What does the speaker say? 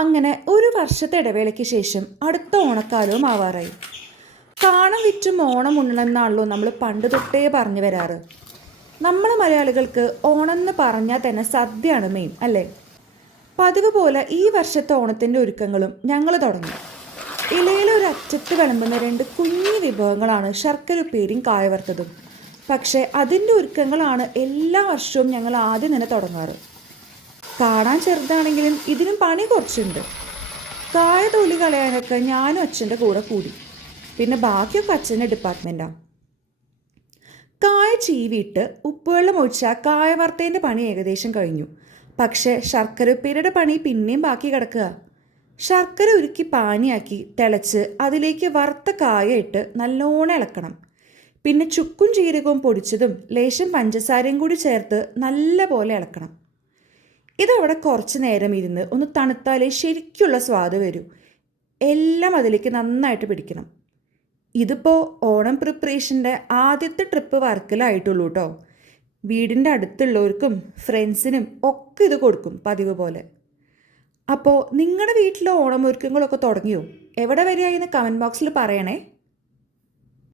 അങ്ങനെ ഒരു വർഷത്തെ ഇടവേളയ്ക്ക് ശേഷം അടുത്ത ഓണക്കാലവും ആവാറായി. കാണം വിറ്റും ഓണം ഉണ്ണണമെന്നാണല്ലോ നമ്മൾ പണ്ട് തൊട്ടേ പറഞ്ഞു വരാറ്. നമ്മൾ മലയാളികൾക്ക് ഓണം എന്ന് പറഞ്ഞാൽ തന്നെ സദ്യയാണ് മെയിൻ അല്ലേ? പതിവ് പോലെ ഈ വർഷത്തെ ഓണത്തിൻ്റെ ഒരുക്കങ്ങളും ഞങ്ങൾ തുടങ്ങി. ഇലയിലൊരു അറ്റത്ത് വിളമ്പുന്ന രണ്ട് കുഞ്ഞു വിഭവങ്ങളാണ് ശർക്കര ഉപ്പേരിയും കായ വറുത്തതും. പക്ഷേ അതിൻ്റെ ഒരുക്കങ്ങളാണ് എല്ലാ വർഷവും ഞങ്ങൾ ആദ്യം തന്നെ തുടങ്ങാറ്. കാണാൻ ചെറുതാണെങ്കിലും ഇതിനും പണി കുറച്ചുണ്ട്. കായ തൊലി കളയാനൊക്കെ ഞാനും അച്ഛൻ്റെ കൂടെ കൂടി. പിന്നെ ബാക്കിയൊക്കെ അച്ഛൻ്റെ ഡിപ്പാർട്ട്മെൻറ്റാണ്. കായ ചീവിയിട്ട് ഉപ്പുവെള്ളം ഒഴിച്ചാൽ കായ വറുത്തതിൻ്റെ പണി ഏകദേശം കഴിഞ്ഞു. പക്ഷേ ശർക്കര ഉപ്പേരിയുടെ പണി പിന്നെയും ബാക്കി കിടക്കുക. ശർക്കര ഉരുക്കി പാനിയാക്കി തിളച്ച് അതിലേക്ക് വറുത്ത കായ ഇട്ട് നല്ലോണം ഇളക്കണം. പിന്നെ ചുക്കും ജീരകവും പൊടിച്ചതും ലേശം പഞ്ചസാരയും കൂടി ചേർത്ത് നല്ല പോലെ ഇളക്കണം. ഇതവിടെ കുറച്ച് നേരം ഇരുന്ന് ഒന്ന് തണുത്താലേ ശരിക്കുള്ള സ്വാദ് വരൂ. എല്ലാം അതിലേക്ക് നന്നായിട്ട് പിടിക്കണം. ഇതിപ്പോൾ ഓണം പ്രിപ്പറേഷൻ്റെ ആദ്യത്തെ ട്രിപ്പ് വർക്കിലായിട്ടുള്ളൂ കേട്ടോ. വീടിൻ്റെ അടുത്തുള്ളവർക്കും ഫ്രണ്ട്സിനും ഒക്കെ ഇത് കൊടുക്കും പതിവ് പോലെ. അപ്പോൾ നിങ്ങളുടെ വീട്ടിലെ ഓണം ഒരുക്കങ്ങളൊക്കെ തുടങ്ങിയോ? എവിടെ വരികയെന്ന് കമൻറ്റ് ബോക്സിൽ പറയണേ.